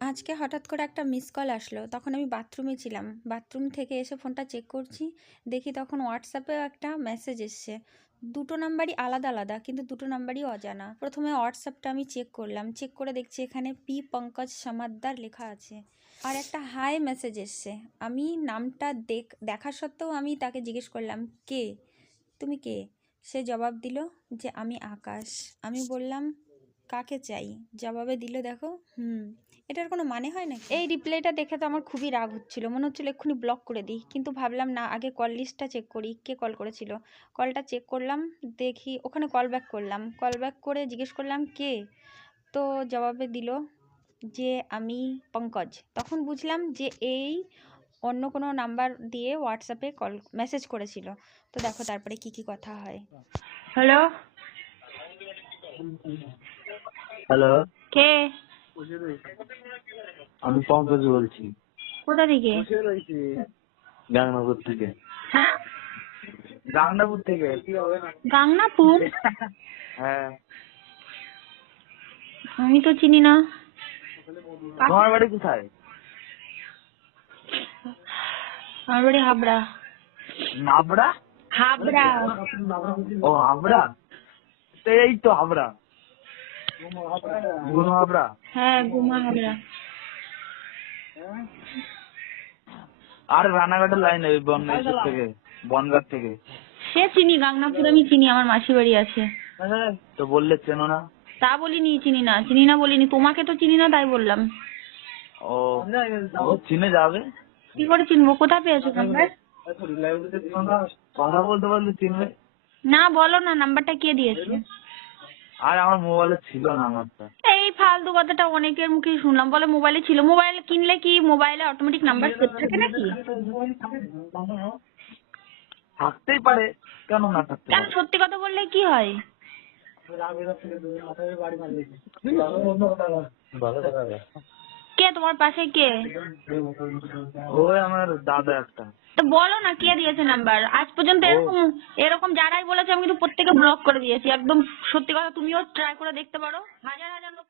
আজকে হঠাৎ করে একটা মিস কল আসলো, তখন আমি বাথরুমে ছিলাম। বাথরুম থেকে এসে ফোনটা চেক করছি, দেখি তখন হোয়াটসঅ্যাপেও একটা মেসেজ এসছে। দুটো নাম্বারই আলাদা আলাদা, কিন্তু দুটো নাম্বারই অজানা। প্রথমে হোয়াটসঅ্যাপটা আমি চেক করলাম, চেক করে দেখছি এখানে পি পঙ্কজ সমাদ্দার লেখা আছে, আর একটা হাই মেসেজ এসছে। আমি নামটা দেখা সত্ত্বেও আমি তাকে জিজ্ঞেস করলাম, কে তুমি, কে? সে জবাব দিল যে আমি আকাশ। আমি বললাম কাকে চাই? জবাবে দিল দেখো এটার কোনো মানে হয় না। এই রিপ্লাইটা দেখে তো আমার খুবই রাগ হচ্ছিল, মনে হচ্ছিল এক্ষুনি ব্লক করে দিই, কিন্তু ভাবলাম না, আগে কল লিস্টটা চেক করি কে কল করেছিল। কলটা চেক করলাম, দেখি ওখানে কল ব্যাক করলাম, কল ব্যাক করে জিজ্ঞেস করলাম কে, তো জবাবে দিল যে আমি পঙ্কজ। তখন বুঝলাম যে এই অন্য কোনো নাম্বার দিয়ে হোয়াটসঅ্যাপে কল মেসেজ করেছিল। তো দেখো তারপরে কি কি কথা হয়। হ্যালো, হ্যালো, কে? আমি পঙ্কজ বলছি, কোথা থেকে? গাংনাপুর থেকে। হ্যাঁ, গাংনাপুর থেকে? গাংনাপুর? হ্যাঁ। আমি তো চিনি না। তোমার বাড়ি কোথায়? আমার বাড়ি হাবড়া। নাবড়া? হাবড়া? ও হাবড়া, তো এই তো হাবড়া, গুনো হাবড়া। হ্যাঁ, গুমা হাবড়া। আর রানাঘাটের লাইন ওই বনগাঁ থেকে, বনগাঁ থেকে। সে চিনি, গাংনাপুর আমি চিনি, আমার মাসি বাড়ি আছে। তো বললে চেনো না? তা বলিনি, চিনি না বলিনি, তোমাকে তো চিনি না তাই বললাম। ও, ও চিনে যাবে। কি করে চিনবো? কোথা পেয়েছো নাম্বার? কথা বলতে বলতে চিনবে। না, বলো না, নাম্বারটা কে দিয়েছে? আর আমার মোবাইলে ছিল না নাম্বারটা। এই ফালতু কথাটা অনেকের মুখেই শুনলাম, বলে মোবাইলে ছিল। মোবাইল কিনলে কি মোবাইলে অটোমেটিক নাম্বার সেভ থাকে নাকি? থাকতেই পারে, কেন না থাকতে কেন, পারে। সত্যি কথা বললে কি হয়? কে তোমার পাশে, কে? ওই আমার দাদা একটা। তো বলো না কে দিয়েছে নাম্বার। আজ পর্যন্ত এরকম এরকম যারাই বলেছে আমি কিন্তু প্রত্যেকে ব্লক করে দিয়েছি একদম। সত্যি কথা, তুমিও ট্রাই করে দেখতে পারো, হাজার হাজার লোক